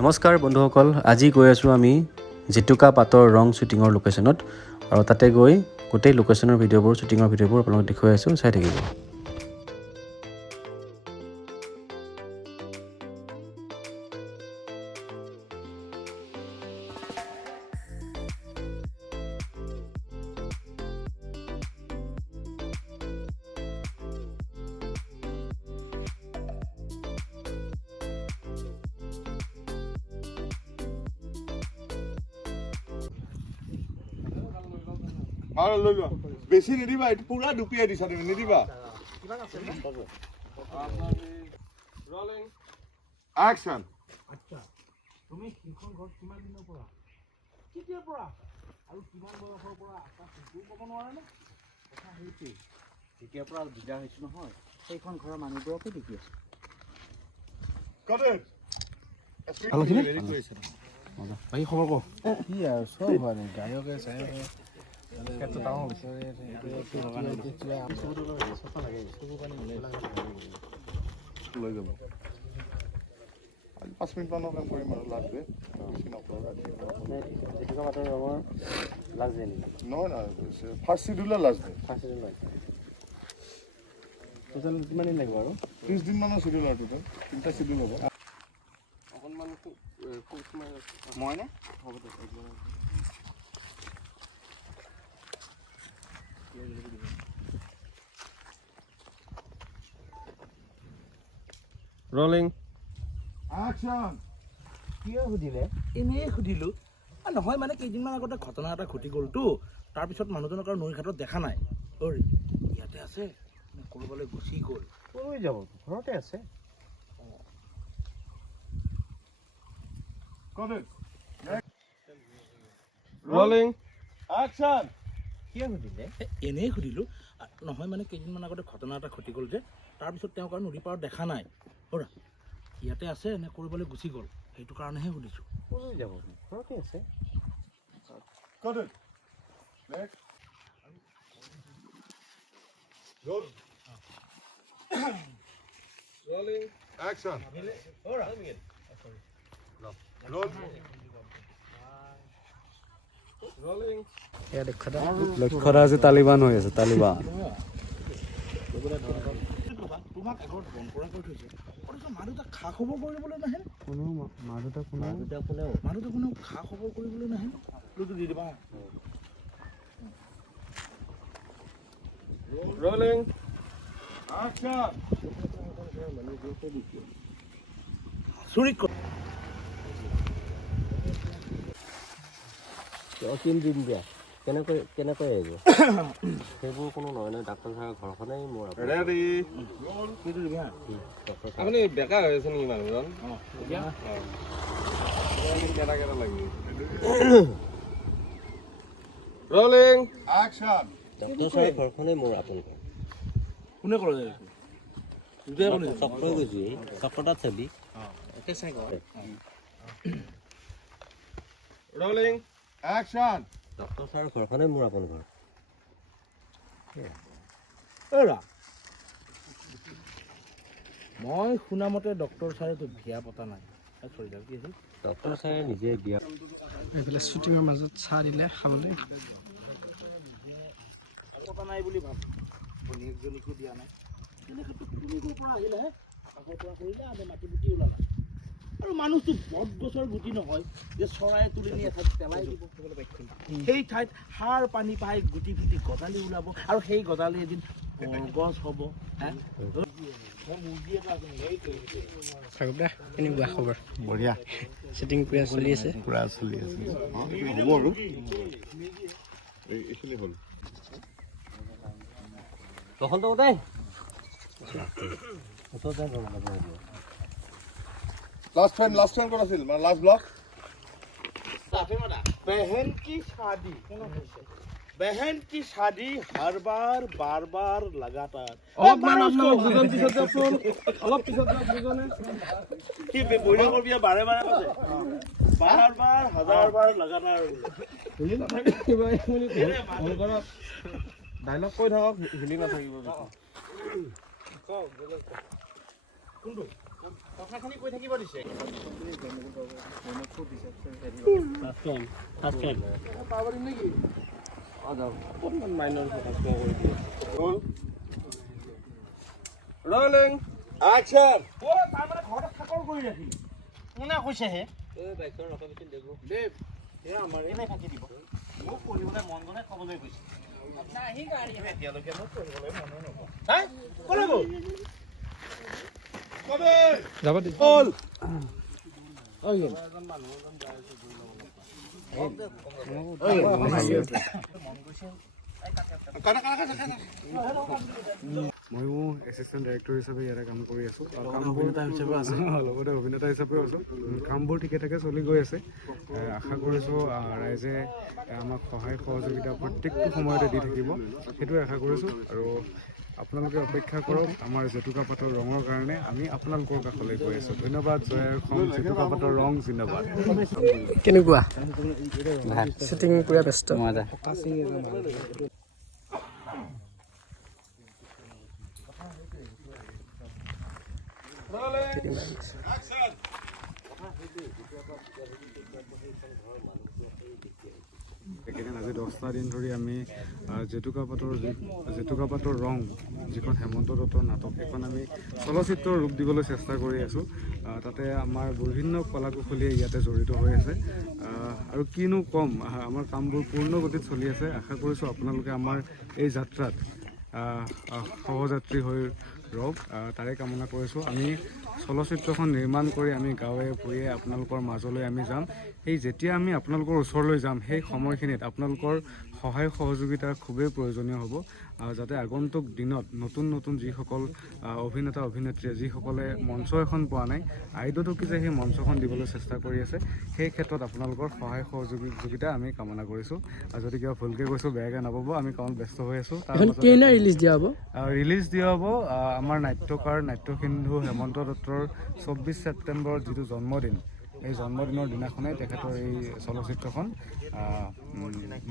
নমস্কাৰ বন্ধুসকল, আজি গৈ আছোঁ আমি জেতুকা পাতৰ ৰং শ্বুটিঙৰ লোকেশ্যনত আৰু তাতে গৈ গোটেই লোকেশ্যনৰ ভিডিঅ'বোৰ শ্বুটিঙৰ ভিডিঅ'বোৰ আপোনালোকক দেখুৱাই আছোঁ, চাই থাকিব। আৰু লৈ লোৱা বেছি নিদিবা, এইটো পুৰা ডুপিয়াই দিছা তুমি, নিদিবা। একচন। আচ্ছা, তুমি সেইখন ঘৰত কিমান দিনৰ পৰা, কেতিয়াৰ পৰা আৰু কিমান বয়সৰ পৰা আছা সেইটো ক'ব নোৱাৰা নে? কথা সেইটোৱেই, যেতিয়াৰ পৰা বিদা হৈছোঁ নহয় সেইখন ঘৰৰ মানুহবোৰকে দেখি আছোঁ। বাকী খবৰ কওঁ। কি আৰু চব হয় নে, গায়কে চায়কে লৈ যাব 5 মিনিট মানৰ কাম কৰিম আৰু লাষ্টে বেছি নকৰোঁ। নহয় নহয়, ফাৰ্ষ্ট চিডিউলৰ লাষ্ট ডে। কিমান দিন লাগিব আৰু 30 দিন মানৰ চিডিউল আৰু টোটেল 3টা চিডিউল হ'ব। অকণমান মই নে হ'ব দে। Rolling action. কিয় সুধিলে? এনেই সুধিলোঁ। নহয় মানে কেইদিনমান আগতে ঘটনা এটা ঘটি গ'লতো, তাৰপিছত মানুহজনক আৰু নৈ ঘাটত দেখা নাই। ইয়াতে আছে নে ক'ৰবালৈ গুচি গ'ল? ক'লৈ যাব, ঘৰতে আছে। Rolling action. কিয় সুধিলে? এনেই সুধিলোঁ। নহয় মানে কেইদিনমান আগতে ঘটনা এটা ঘটি গ'ল যে, তাৰপিছত তেওঁক আৰু নদী পাৰত দেখা নাই। ইয়াতে আছে নে ক'ৰবালৈ গুচি গ'ল, সেইটো কাৰণেহে সুধিছোঁ। ক'লৈ যাব, ঘৰতে আছে। Rolling action. লক্ষ্যটা আজি তালিবান হৈ আছে, তালিবান। তোমাক এঘৰত বন্ধ কৰা কৰি থৈছে, মা দেউতাক খা খবৰ কৰিবলৈ নাহে। মা দেউতাক কোনেও খা খবৰ কৰিবলৈ নাহে। দি দিবা। Rolling action. চুৰি অচিন দিন দিয়া কেনেকৈ আহিব সেইবোৰ কোনো নহয় নহয়। ডাক্তৰ চাৰ ঘৰখনেই মোৰ আপুনি বেকাৰ হৈ আছে নেকি মানুহজন? Rolling action. ডাক্তৰ চাৰ ঘৰখনেই মোৰ আপোন ঘৰ। কোনে ক'লে? চক্ৰ গৈছো চক্ৰটাত চাবি ৰলিং একচন। ডাক্তৰ চাৰ ঘৰখনেই মোৰ আপোন ঘৰ। মই শুনামতে ডক্টৰ চাৰেতো বিয়া পতা নাই। ডক্তৰ চাৰে নিজে বিয়া এইফালে শ্বুটিঙৰ মাজত চাহ দিলে খাবলৈ। পতা নাই বুলি ভাব, ভনীয়েকজনীকো দিয়া নাই। তুমি ক'ৰ পৰা আহিলেহে আগৰ পৰা কৰিলে আমি মাটি বুটি ওলালা। আৰু মানুহটো বট গছৰ গুটি নহয় যে চৰাই তুলি নি এঠাইত পেলাই দিব। সেই ঠাইত সাৰ পানী পাই গুটি ফুটি গজালি ওলাব আৰু সেই গজালি এদিন গছ হ'ব। কেনেকুৱা খবৰ? বঢ়িয়া, শ্বুটিং পুৰা চলি আছে। পুৰা চলি আছে। হ'ব আৰু এইখিনি হ'ল। বসন্ত গোটাই লাষ্ট টাইম ক'ত আছিল, মানে লাষ্ট ব্লক? बहन की शादी हर बार बार बार लगातार बारे बारे बार बार हजार बार लगातार ডাইলগ কৈ থাকক, হিলি নাথাকিব। কোনটো কথাখিনি কৈ থাকিব দিছে। Rolling. Action. অ তাৰমানে ঘৰতে চাকৰ কৰি ৰাখিলে কোনে কৈছেহে এই বাইকখন ৰখাবিচোন দেখো কেনে থাকি দিব মোক পঢ়িবলৈ মন গ'লে ক'বলৈ কৈছে এতিয়ালৈকে মোক পঢ়িবলৈ মনে নকৰে হা ক'লৈ গ'ল যাব দে Roll. ময়ো এছিষ্টেণ্ট ডাইৰেক্টৰ হিচাপে ইয়াতে কাম কৰি আছোঁ আৰু লগতে অভিনেতা হিচাপেও আছোঁ কামবোৰ ঠিকে ঠাকে চলি গৈ আছে আশা কৰিছোঁ ৰাইজে আমাক সহায় সহযোগিতা প্ৰত্যেকটো সময়তে দি থাকিব সেইটোৱে আশা কৰিছোঁ আৰু আপোনালোকে অপেক্ষা কৰক আমাৰ জেতুকা পাতৰ ৰঙৰ কাৰণে আমি আপোনালোকৰ কাষলৈ গৈ আছোঁ ধন্যবাদ জয় অসম জেতুকা পাতৰ ৰং জিন্দাবাদ কেনেকুৱা শ্বুটিং পুৰা ব্যস্ত একেদিন আজি 10টা দিন ধৰি আমি জেতুকা পাতৰ ৰং যিখন হেমন্ত দত্তৰ নাটক সেইখন আমি চলচ্চিত্ৰৰ ৰূপ দিবলৈ চেষ্টা কৰি আছোঁ তাতে আমাৰ বিভিন্ন কলা কুশলীয়ে ইয়াতে জড়িত হৈ আছে আৰু কিনো ক'ম আমাৰ কামবোৰ পূৰ্ণ গতিত চলি আছে আশা কৰিছোঁ আপোনালোকে আমাৰ এই যাত্ৰাত সহযাত্ৰী হৈ ৰওক তাৰে কামনা কৰিছোঁ আমি চলচ্চিত্ৰখন নিৰ্মাণ কৰি আমি গাঁৱে ভূঞে আপোনালোকৰ মাজলৈ আমি যাম সেই যেতিয়া আমি আপোনালোকৰ ওচৰলৈ যাম সেই সময়খিনিত আপোনালোকৰ সহায় সহযোগিতা খুবেই প্ৰয়োজনীয় হ'ব যাতে আগন্তুক দিনত নতুন নতুন যিসকল অভিনেতা অভিনেত্ৰীয়ে যিসকলে মঞ্চ এখন পোৱা নাই আইডটোকে যে সেই মঞ্চখন দিবলৈ চেষ্টা কৰি আছে সেই ক্ষেত্ৰত আপোনালোকৰ সহায় সহযোগিতা আমি কামনা কৰিছোঁ আৰু যদি কিবা ভুলকৈ কৈছোঁ বেয়াকৈ নাপাব আমি কামত ব্যস্ত হৈ আছোঁ ৰিলিজ দিয়া হ'ব ৰিলিজ দিয়া হ'ব আমাৰ নাট্যকাৰ নাট্যসিন্ধু হেমন্ত দত্তৰ 24 ছেপ্টেম্বৰত যিটো জন্মদিন এই জন্মদিনৰ দিনাখনেই তেখেতৰ এই চলচ্চিত্ৰখন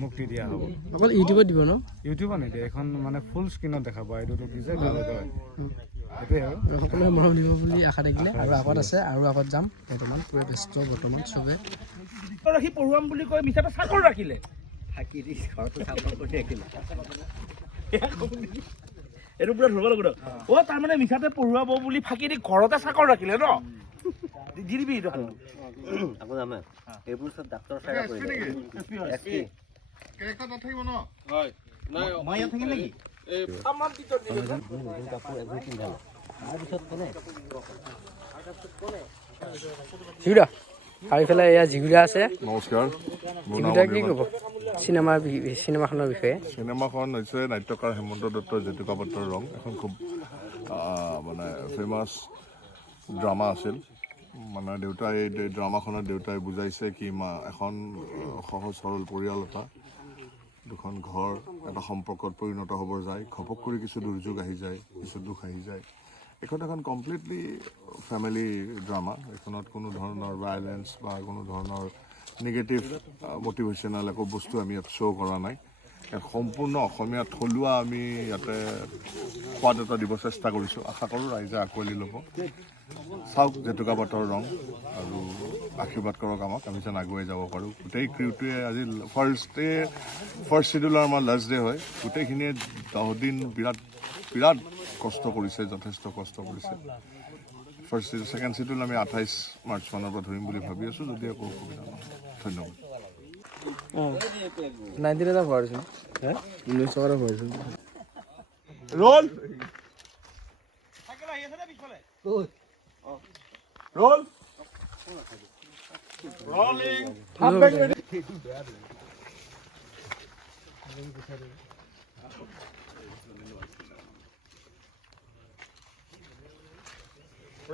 মুক্তি দিয়া হ'ব অকল ইউটিউবত দিব ন ইউটিউবত নিদিয়ে এখন মানে ফুল স্ক্ৰীণত দেখাব এইটোতো কি যে সেইটোৱে আৰু সকলোৱে মৰম দিব বুলি আশা থাকিলে আৰু আগত আছে আৰু আগত যাম বৰ্তমান পুৰা ব্যস্ত বৰ্তমান চবে ৰাখি পঢ়ুৱাম বুলি কৈ মিছাতে চাকৰ ৰাখিলে থাকি দি ঘৰটো চাকৰ কৰি ৰাখিলে এইটো পুৰা ধৰিব লাগিব অ তাৰমানে মিছাতে পঢ়ুৱাব বুলি ফাঁকি দি ঘৰতে চাকৰ ৰাখিলে ন দি দিবি এইটো আকৌ যামে এইবোৰ চব ডাক্তৰ চাই কৰি কেৰেক্টাৰ নাথাকিব ন মই ইয়াত থাকিম নেকি কাপোৰ এযোৰ পিন্ধালে তাৰপিছত কোনে জিগুৰা আৰু ইফালে এয়া জিগুৰা আছে নমস্কাৰ মোৰ নাম জিগুৰা কি ক'ব চিনেমাখনৰ বিষয়ে চিনেমাখন হৈছে নাট্যকাৰ হেমন্ত দত্তৰ জেতুকা পাতৰ ৰং এখন খুব মানে ফেমাছ ড্ৰামা আছিল মানে দেউতাই এই ড্ৰামাখনত দেউতাই বুজাইছে কি এখন সহজ সৰল পৰিয়াল এটা দুখন ঘৰ এটা সম্পৰ্কত পৰিণত হ'ব যায় ঘপক কৰি কিছু দুৰ্যোগ আহি যায় কিছু দুখ আহি যায় এইখন এখন কমপ্লিটলি ফেমিলি ড্ৰামা এইখনত কোনো ধৰণৰ ভাইলেঞ্চ বা কোনো ধৰণৰ নিগেটিভ মটিভেশ্যনেল একো বস্তু আমি ইয়াত শ্ব' কৰা নাই ইয়াত সম্পূৰ্ণ অসমীয়া থলুৱা আমি ইয়াতে সোৱাদ এটা দিব চেষ্টা কৰিছোঁ আশা কৰোঁ ৰাইজে আঁকোৱালি ল'ব চাওক জেতুকা পাতৰ ৰং আৰু আশীৰ্বাদ কৰক আমাক আমি যেন আগুৱাই যাব পাৰোঁ গোটেই ক্ৰিউটোৱে আজি ফাৰ্ষ্ট শ্বিডিউলৰ আমাৰ লাষ্ট ডে হয় গোটেইখিনিয়ে 10 দিন বিৰাট কষ্ট কৰিছে যথেষ্ট কষ্ট কৰিছে ফাৰ্ষ্ট ছেকেণ্ড শ্বিডিউল আমি 28 মাৰ্চ মানৰ পৰা ধৰিম বুলি ভাবি আছোঁ যদি একো অসুবিধা নহয় ধন্যবাদ 19 এটা ভৰাইছোঁ 19 টকা ভৰাইছোঁ roll roll rolling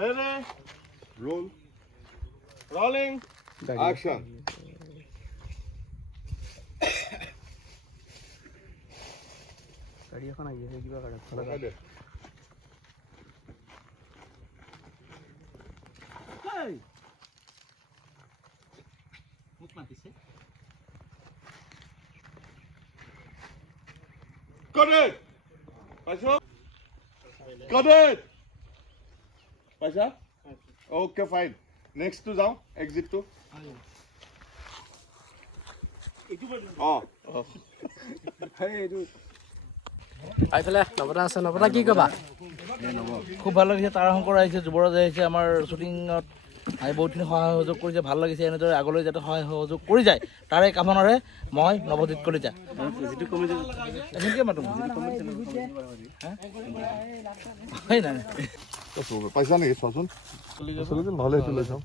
ready roll rolling action গাড়ী এখন আহি আছে কিবা মোক মাতিছে got it paisa got it paisa okay fine নেক্সটটো যাওঁ এক্সিটটো এইফালে নৱদা আছে নৱদা কি ক'বা খুব ভাল লাগিছে তাৰাশংকৰ আহিছে যুৱৰাজ আহিছে আমাৰ শ্বুটিঙত আহি বহুতখিনি সহায় সহযোগ কৰিছে ভাল লাগিছে এনেদৰে আগলৈ যাতে সহায় সহযোগ কৰি যায় তাৰে কামনাৰে মই নৱজিৎ কলিতা এনেকৈ মাতো পাইছা নেকি চোৱাচোন নহ'লে সেইটো লৈ চাওঁ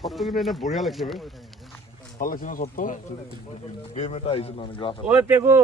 চবটো কিন্তু এনে বঢ়িয়া লাগিছে বে ভাল লাগিছে ন চবটো গেম এটা আহিছে মানে গ্ৰাফ ঐ পেগু